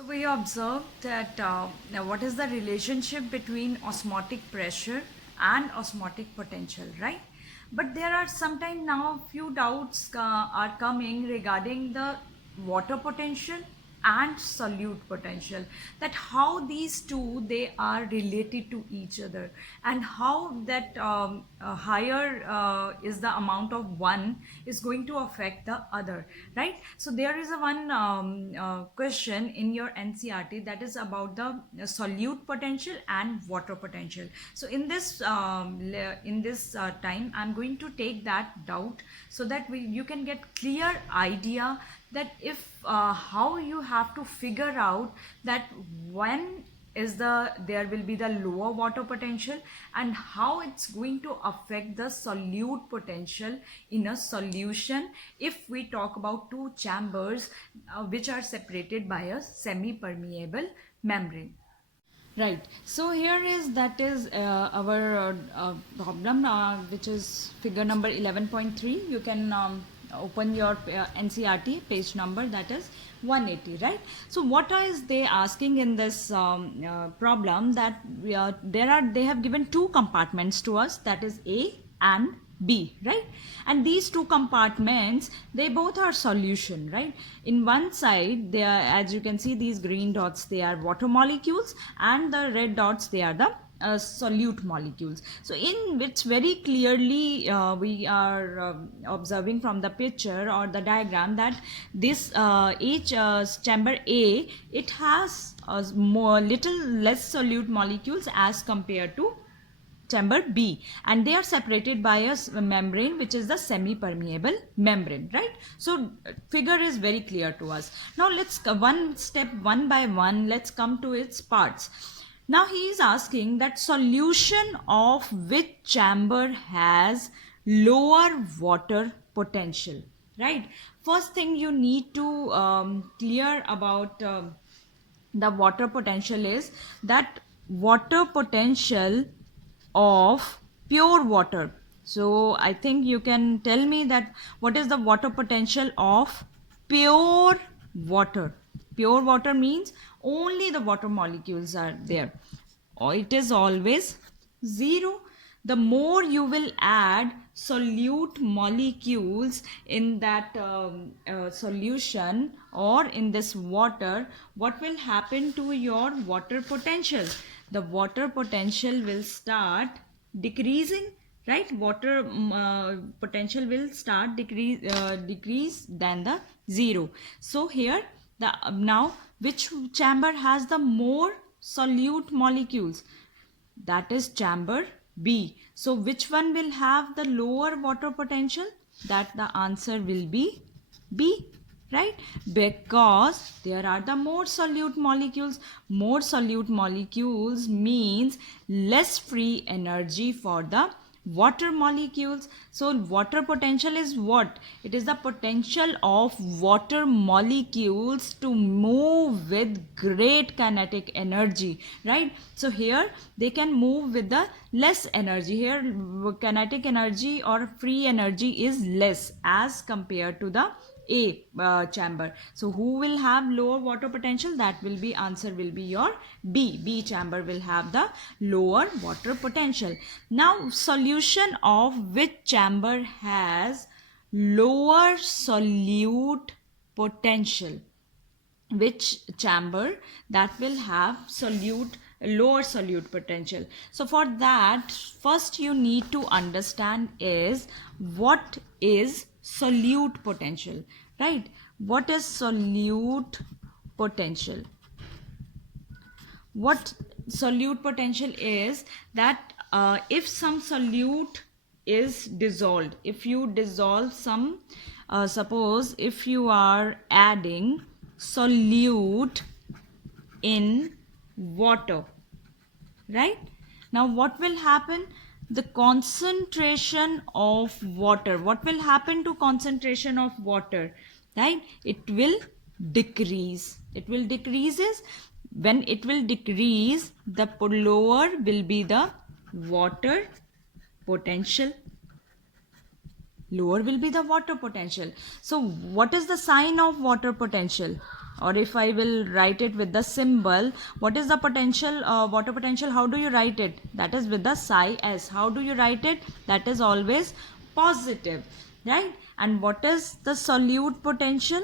So we observed that now what is the relationship between osmotic pressure and osmotic potential, right? But there are sometimes now few doubts are coming regarding the water potential and solute potential, that how these two they are related to each other, and how that higher is the amount of one is going to affect the other, right? So there is a one question in your NCRT that is about the solute potential and water potential. So in this time I'm going to take that doubt, so that you can get clear idea that if how you have to figure out that when is there will be the lower water potential, and how it's going to affect the solute potential in a solution if we talk about two chambers which are separated by a semi permeable membrane. Right. So here is that is our problem, which is figure number 11.3. You can open your NCRT page number, that is 180, right? So what is they asking in this problem, that they have given two compartments to us, that is A and B, right? And these two compartments, they both are solution, right? In one side, they are, as you can see, these green dots, they are water molecules, and the red dots, they are the solute molecules. So in which very clearly we are observing from the picture or the diagram that this each chamber A, it has little less solute molecules as compared to chamber B, and they are separated by a membrane which is the semi permeable membrane, right? So figure is very clear to us. Now let's one step one by one, let's come to its parts. Now he is asking that solution of which chamber has lower water potential, right? First thing you need to clear about the water potential is that water potential of pure water. So I think you can tell me that what is the water potential of pure water. Pure water means only the water molecules are there, or it is always 0. The more you will add solute molecules in that solution or in this water, what will happen to your water potential? The water potential will start decreasing, right? Water potential will start decrease than the 0. So here the now which chamber has the more solute molecules? That is chamber B. So which one will have the lower water potential? That the answer will be B, right? Because there are the more solute molecules. More solute molecules means less free energy for the water molecules. So water potential is what? It is the potential of water molecules to move with great kinetic energy, right? So here they can move with the less energy. Here kinetic energy or free energy is less as compared to the A chamber. So who will have lower water potential? That will be answer will be your B. B chamber will have the lower water potential. Now solution of which chamber has lower solute potential? Which chamber that will have lower solute potential? So for that, first you need to understand is what is solute potential, right? What is solute potential? What solute potential is that if some solute is dissolved, if you dissolve some suppose if you are adding solute in water, right? Now what will happen? The concentration of water, what will happen to concentration of water, right? It will decrease. It will decreases. When it will decrease, the lower will be the water potential. Lower will be the water potential. So what is the sign of water potential? or if I will write it with the symbol, what is the potential, water potential, how do you write it? That is with the psi s. How do you write it? That is always positive, right? And what is the solute potential?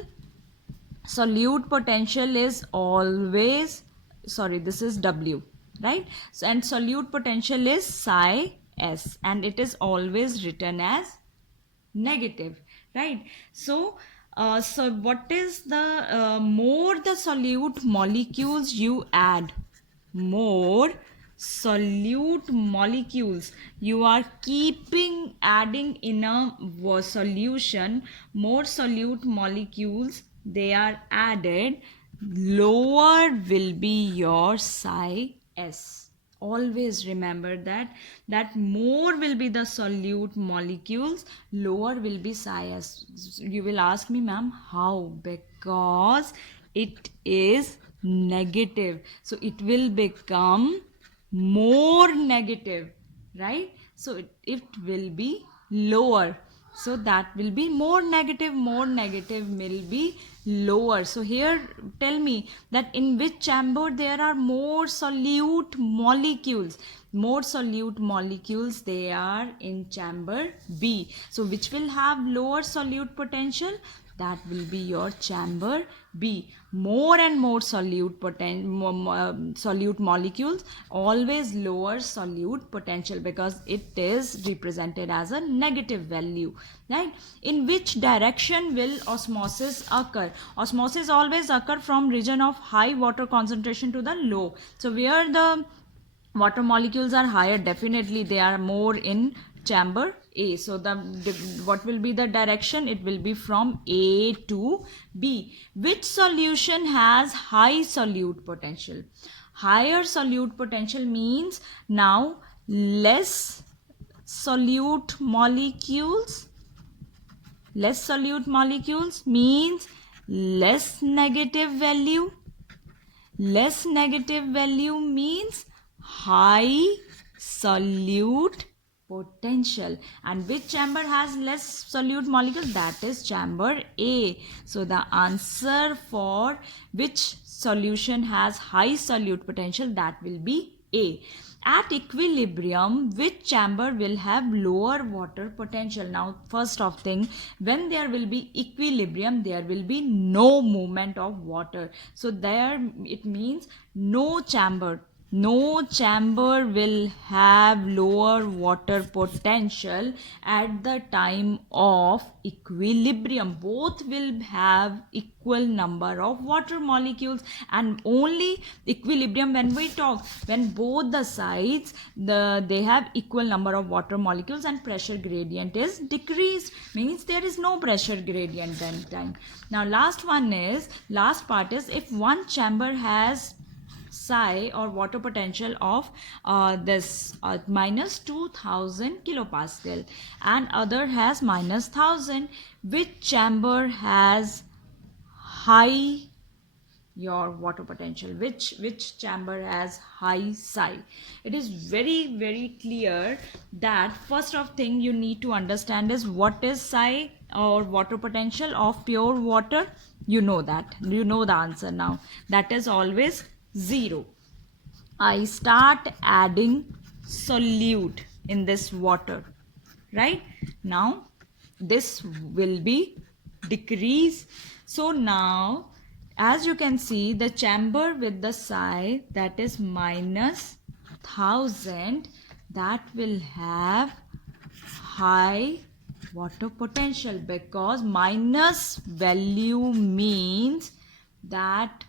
Solute potential is always, sorry, this is W, right? So, and solute potential is psi s, and it is always written as negative, right? So so what is the more the solute molecules you add, more solute molecules you are keeping adding in a solution, more solute molecules they are added, lower will be your psi s. Always remember that more will be the solute molecules, lower will be psi s. You will ask me, ma'am, how? Because it is negative, so it will become more negative, right? So it will be lower, so that will be more negative will be lower. So here tell me that in which chamber there are more solute molecules. More solute molecules they are in chamber B. So which will have lower solute potential? That will be your chamber B. More and more solute solute molecules, always lower solute potential, because it is represented as a negative value, right? In which direction will osmosis occur? Osmosis always occur from region of high water concentration to the low. So where the water molecules are higher, definitely they are more in chamber A. So the what will be the direction? It will be from A to B. Which solution has high solute potential? Higher solute potential means now less solute molecules. Less solute molecules means less negative value. Less negative value means high solute potential. And which chamber has less solute molecules? That is chamber A. So the answer for which solution has high solute potential, that will be A. At equilibrium, which chamber will have lower water potential? Now, first of thing, when there will be equilibrium, there will be no movement of water. So there it means no chamber will have lower water potential at the time of equilibrium. Both will have equal number of water molecules, and only equilibrium, when we talk, when both the sides they have equal number of water molecules and pressure gradient is decreased, means there is no pressure gradient then time. Now last part is if one chamber has psi or water potential of minus 2000 kilopascal and other has minus 1000, which chamber has high your water potential? Which chamber has high psi? It is very, very clear that first of thing you need to understand is what is psi or water potential of pure water. You know that, you know the answer now. That is always 0. I start adding solute in this water, right? Now this will be decrease. So now as you can see, the chamber with the psi, that is minus 1000, that will have high water potential, because minus value means that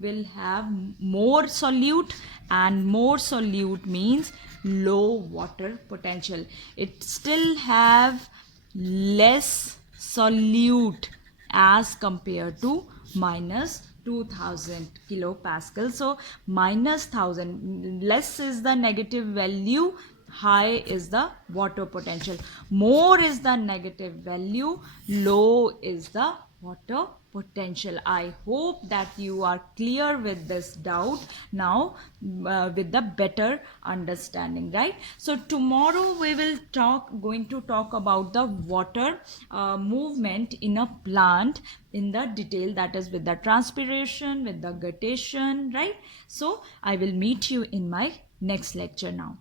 will have more solute, and more solute means low water potential. It still have less solute as compared to minus 2000 kilopascal. So minus 1000, less is the negative value, high is the water potential. More is the negative value, low is the water potential. I hope that you are clear with this doubt now, with the better understanding, right? So tomorrow we will going to talk about the water movement in a plant in the detail, that is with the transpiration, with the guttation, right? So I will meet you in my next lecture now.